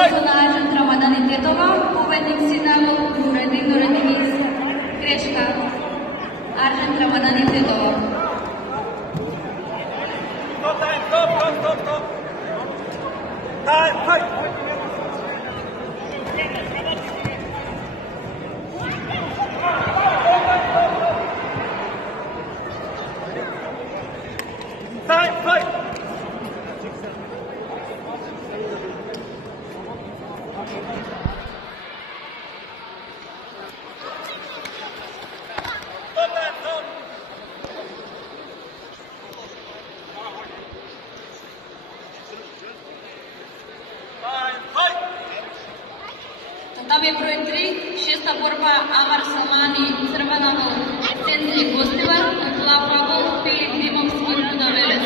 Personažem Рамадан Тетова, povednik Sinagog, Nureddin Nureddin Kreška, Arjun Рамадан Тетова. Stop. Time, fight. Time, fight. Татами брой 3, шеста борба Амар Салмани, Crvena gol, Centri Gostivar, Plava gol, Filip Dimovski, Budavelec.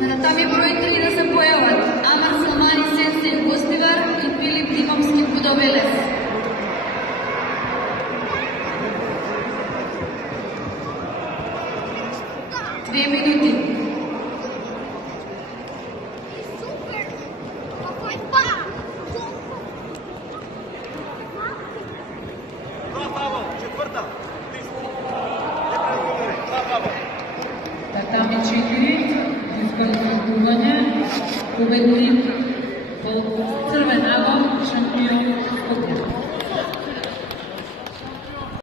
На татами брой 3 да се појават Амар Салмани, Centri Gostivar и Filip Dimovski, Budavelec. Две минути. Татами 4, дисквалификување, победник